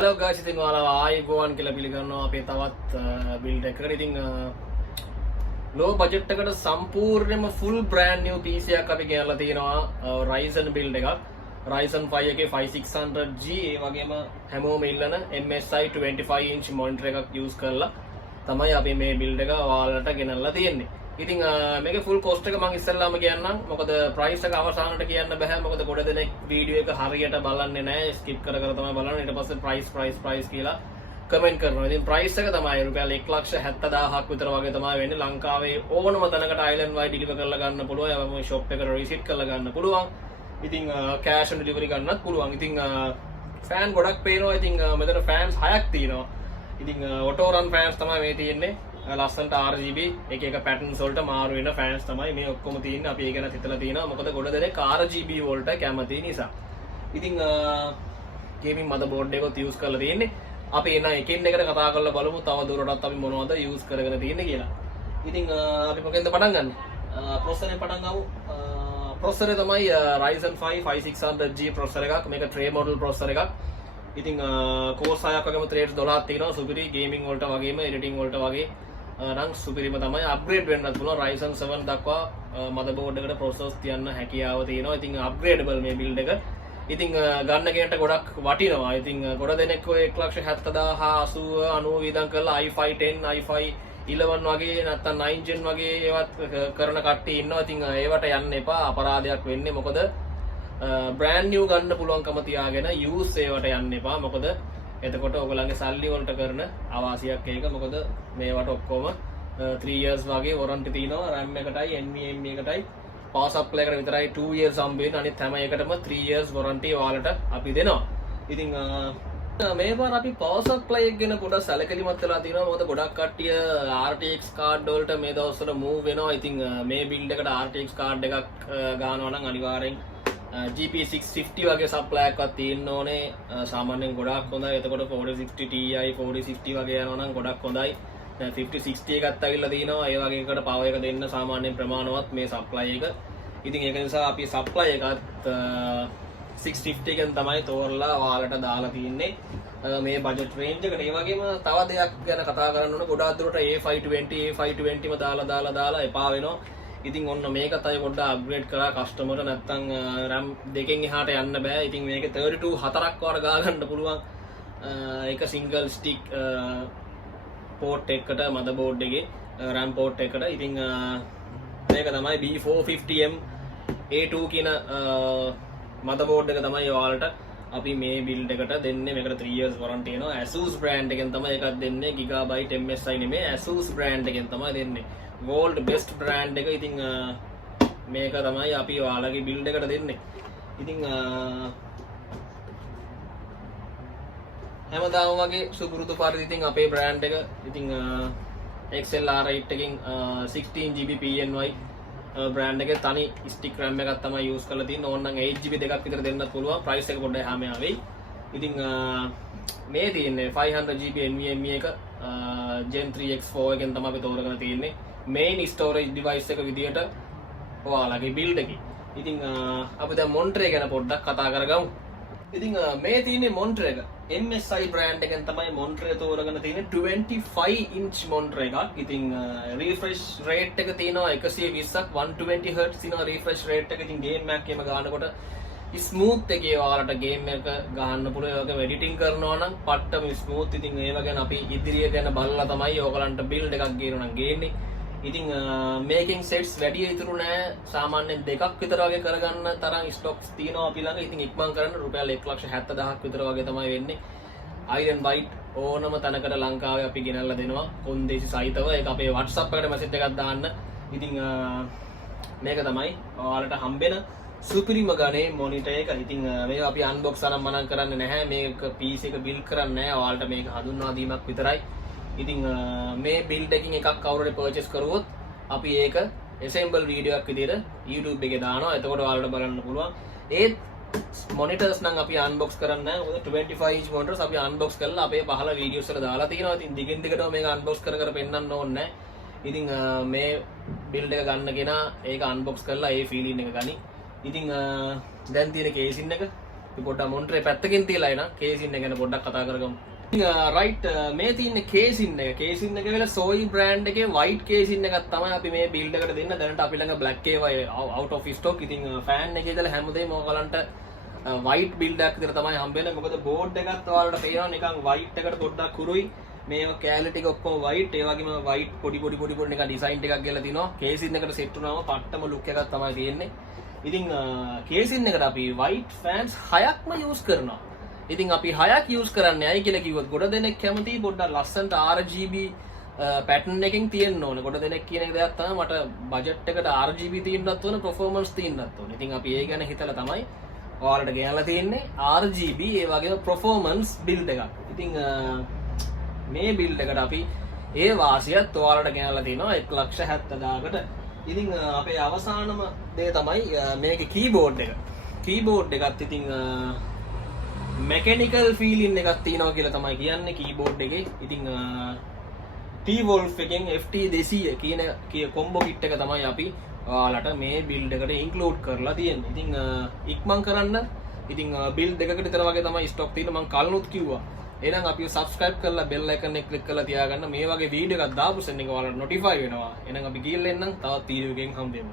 Hello guys, ඉතින් ඔයාලා ආයිබෝවන් කියලා පිළිගන්නවා අපේ තවත් build එකකට. ඉතින් low budget එකට සම්පූර්ණයෙන්ම full brand new PC එකක් අපි ගෙනල්ලා තියෙනවා Ryzen build එකක්. Ryzen 5 එකේ 5600G ඒ වගේම හැමෝම ඉල්ලන MSI 25 inch monitor එකක් use කරලා තමයි අපි මේ build එක ඔයාලට ගෙනල්ලා තියෙන්නේ. ඉතින් මේකේ full cost එක මම ඉස්සෙල්ලාම කියන්නම්. මොකද price එක අවසානට කියන්න බෑ. මොකද ගොඩ දෙනෙක් වීඩියෝ එක හරියට බලන්නේ නැහැ. skip කර කර තමයි බලන්නේ. ඊට පස්සේ price කියලා comment කරනවා. ඉතින් price එක තමයි රුපියල් 1,70,000ක් විතර වගේ තමයි වෙන්නේ. ලංකාවේ ඕනම තැනකට island wide deliver කරලා ගන්න පුළුවන්. ඒ shop එකට receipt කරලා ගන්න පුළුවන්. ඉතින් cash on delivery ගන්නත් පුළුවන්. ඉතින් fan ගොඩක් පේනවා. ඉතින් මෙතන fans 6ක් තියෙනවා. ඉතින් auto run fans තමයි මේ තියෙන්නේ. ලස්සනට RGB එක එක patterns වලට මාරු වෙන fans තමයි මේ ඔක්කොම තියෙන්නේ. අපි ඒක ගැන හිතලා තියෙනවා. මොකද ගොඩ දෙනෙක් RGB වලට කැමති නිසා. ඉතින් gaming motherboard එකත් use කරලා තියෙන්නේ. අපි එන එකින් එකට කතා කරලා බලමු තව දුරටත් අපි මොනවද use කරගෙන තියෙන්නේ කියලා. ඉතින් අපි මොකෙන්ද පටන් ගන්න? processor එක පටන් ගමු. processor එක තමයි Ryzen 5 5600G processor එකක්. මේක tray model processor එකක්. ඉතින් core 6ක් වගේම threads 12ක් තියෙනවා. සුපිරි gaming වලට වගේම editing වලට වගේ නම් සුපිරිම තමයි. අප්ග්‍රේඩ් වෙන්නත් පුළුවන්. Ryzen 7 දක්වා motherboard එකට processors තියන්න හැකියාව තියෙනවා. ඉතින් upgradable මේ build එක. ඉතින් ගන්න කෙනට ගොඩක් වටිනවා. ඉතින් ගොඩ දෙනෙක් ඔය 1,70,000 80 90 වියදම් කරලා i5 10 i5 11 වගේ නැත්නම් 9 gen වගේ ඒවත් කරන කට්ටිය ඉන්නවා. ඉතින් ඒවට යන්න එපා. අපරාධයක් වෙන්නේ. මොකද brand new ගන්න පුළුවන්කම තියාගෙන use ඒවට යන්න එපා. මොකද එතකොට ඔයගොල්ලන්ගේ සල්ලි වලට කරන අවාසියක් ඒක. මොකද මේවට ඔක්කොම 3 years වගේ warranty තියෙනවා. RAM එකටයි NVMe එකටයි power supply එකට විතරයි 2 years හම්බ වෙන්නේ. අනිත් හැම එකටම 3 years warranty ඔයාලට අපි දෙනවා. ඉතින් මේ පාර අපි power supply එක ගැන පොඩ්ඩක් සැලකිලිමත් වෙලා තියෙනවා. මොකද ගොඩක් කට්ටිය RTX card වලට මේ දවස්වල move වෙනවා. ඉතින් මේ build එකට RTX card එකක් ගන්නවා නම් අනිවාර්යෙන් GP650 වගේ supply එකක් තියෙන්න ඕනේ. සාමාන්‍යයෙන් ගොඩක් හොඳයි. එතකොට 4060 Ti 4060 වගේ යනවා නම් ගොඩක් හොඳයි. 5060 එකත් ඇවිල්ලා තිනවා. ඒ වගේ එකකට power එක දෙන්න සාමාන්‍යයෙන් ප්‍රමාණවත් මේ supply එක. ඉතින් ඒක නිසා අපි supply එකත් 650 එකෙන් තමයි තෝරලා ඔයාලට දාලා තින්නේ මේ budget range එකට. ඒ වගේම තව දෙයක් ගැන කතා කරන්න ඕන. ගොඩාක් දුරට A520 ම දාලා එපා වෙනවා. ඉතින් ඔන්න මේකත් අය පොඩ්ඩක් අප්ග්‍රේඩ් කරා කස්ටමර් නැත්තම් RAM දෙකෙන් එහාට යන්න බෑ. ඉතින් මේක 32 හතරක් වාර ගා ගන්න පුළුවන්. ඒක single stick port එකකට motherboard එකේ RAM port එකට. ඉතින් මේක තමයි B450M A2 කියන motherboard එක තමයි ඔයාලට අපි මේ build එකට දෙන්නේ. මේකට 3 years warranty එනවා. Asus brand එකෙන් තමයි එකක් දෙන්නේ. Gigabyte MSI නෙමෙයි, Asus brand එකෙන් තමයි දෙන්නේ. World best brand එක. ඉතින් මේක තමයි අපි ඔයාලගේ build එකට දෙන්නේ. ඉතින් හැමදාම වගේ සුපුරුදු පරිදි ඉතින් අපේ brand එක ඉතින් XLR8 එකකින් 16GB PNY brand එකේ තනි stick RAM එකක් තමයි use කරලා තියෙන්නේ. ඕනනම් 8GB දෙකක් විතර දෙන්නත් පුළුවන්. price එක පොඩ්ඩක් හැම වෙයි. ඉතින් මේ තියෙන්නේ 500GB NVMe එක Gen 3 X4 එකෙන් තමයි අපි තෝරගෙන තියෙන්නේ. main storage device එක විදියට ඔයාලගේ build එකේ. ඉතින් අපි දැන් monitor එක ගැන පොඩ්ඩක් කතා කරගමු. ඉතින් මේ තියෙන්නේ monitor එක MSI brand එකෙන් තමයි monitor එක තෝරගෙන තියෙන්නේ. 25 inch monitor එකක්. ඉතින් refresh rate එක තියෙනවා 120ක් 120 Hz තියෙනවා refresh rate එක. ඉතින් game එකක් එහෙම ගන්නකොට smooth එකේ ඔයාලට game එක ගන්න පුළුවන්. ඒක editing කරනවා නම් පට්ටම smooth. ඉතින් ඒව ගැන අපි ඉදිරියට යන බලලා තමයි ඔයගලන්ට build එකක් ගේනවා නම් ගේන්නේ. ඉතින් මේකින් සෙට්ස් වැඩි ඉතුරු නෑ. සාමාන්‍යයෙන් දෙකක් විතර වගේ කරගන්න තරම් ස්ටොක්ස් තියෙනවා අපි ළඟ. ඉතින් ඉක්මන් කරන්න රුපියල් 1,70,000ක් විතර වගේ තමයි වෙන්නේ. Iron Byte ඕනම තැනකට ලංකාවේ අපි ගෙනල්ලා දෙනවා කොන්දේසි සහිතව. ඒක අපේ WhatsApp එකට message එකක් දාන්න. ඉතින් මේක තමයි ඔයාලට හම්බෙන සුපිරිම ගණේ monitor එක. ඉතින් මේක අපි unbox අනම් මනම් කරන්නේ නැහැ. මේක PC එක build කරන්නේ නැහැ. ඔයාලට මේක හඳුන්වා දීමක් විතරයි. ඉතින් මේ build එකකින් එකක් කවුරුහරි purchase කරුවොත් අපි ඒක assemble video එකක් විදිහට YouTube එකේ දානවා. එතකොට ඔයාලට බලන්න පුළුවන්. ඒත් monitors නම් අපි unbox කරන්නේ නැහැ. මොකද 25 inch monitors අපි unbox කරලා අපේ පහළ videos වල දාලා තියෙනවා. ඉතින් දිගින් දිගටම මේක unbox කර පෙන්නන්න ඕනේ නැහැ. ඉතින් මේ build එක ගන්න කෙනා ඒක unbox කරලා ඒ feeling එක ගනි. ඉතින් දැන් තියෙන casing එක අපි පොඩ්ඩක් මොන්ට්‍රේ පැත්තකින් තියලා එන කේසින් එක ගැන පොඩ්ඩක් කතා කරගමු. රයිට් මේ තියෙන්නේ කේසින් එක. කේසින් එක වෙලා සෝයි බ්‍රෑන්ඩ් එකේ වයිට් කේසින් එකක් තමයි අපි මේ බිල්ඩ් එකට දෙන්න. දැනට අපි ළඟ බ්ලැක් ඒවා අවුට් ඔෆ් ස්ටොක්. ඉතින් ෆෑන් එකේ ඉඳලා හැමදේම ඔයගලන්ට වයිට් බිල්ඩ් එකක් විතර තමයි හම්බෙන්නේ. මොකද බෝඩ් එකත් ඔයාලට පේනවා නිකන් වයිට් එකට පොඩ්ඩක් කුරුයි. මේ කැලිටි එක ඔක්කොම වයිට්. ඒ වගේම වයිට් පොඩි නිකන් ඩිසයින් එකක් ගෙලා තිනවා. කේසින් එකට සෙට් වුණාම පට්ටම ලුක් එකක් තමයි තියෙන්නේ. ඉතින් කේසින් එකට අපි වයිට් ෆෑන්ස් 6ක්ම යූස් කරනවා. ඉතින් අපි 6ක් යූස් කරන්නේ ඇයි කියලා කිව්වොත් ගොඩ දෙනෙක් කැමති පොඩ්ඩක් ලස්සනට RGB පැටර්න් එකකින් තියෙන්න ඕනේ. ගොඩ දෙනෙක් කියන එක දෙයක් තමයි මට බජට් එකට RGB තියෙන්නත් ඕනේ, performance තියෙන්නත් ඕනේ. ඉතින් අපි ඒ ගැන හිතලා තමයි ඔයාලට ගෙනලා තියෙන්නේ RGB ඒ වගේම performance build එකක්. ඉතින් මේ build එකට අපි ඒ වාසියත් ඔයාලට ගෙනලා තිනවා 1,70,000කට. ඉතින් අපේ අවසානම දේ තමයි මේකේ කීබෝඩ් එක. කීබෝඩ් එකත් ඉතින් මෙකැනිකල් ෆීලින් එකක් තියෙනවා කියලා තමයි කියන්නේ කීබෝඩ් එකේ. ඉතින් T-Wolf එකෙන් FT200 කියන කොම්බෝ කිට් එක තමයි අපි ඔයාලට මේ බිල්ඩ් එකට ඉන්ක්ලූඩ් කරලා තියෙන්නේ. ඉතින් ඉක්මන් කරන්න. ඉතින් බිල්ඩ් එකකට විතර වගේ තමයි ස්ටොක් තියෙන්නේ. මම කලිනුත් කිව්වා. එහෙනම් අපිව subscribe කරලා bell icon එක click කරලා තියාගන්න. මේ වගේ වීඩියෝ එකක් දාපු සෙන් එක ඔයාලට notify වෙනවා. එහෙනම් අපි ගිහින් එන්නම් තවත් වීඩියෝ එකකින් හම්බෙමු.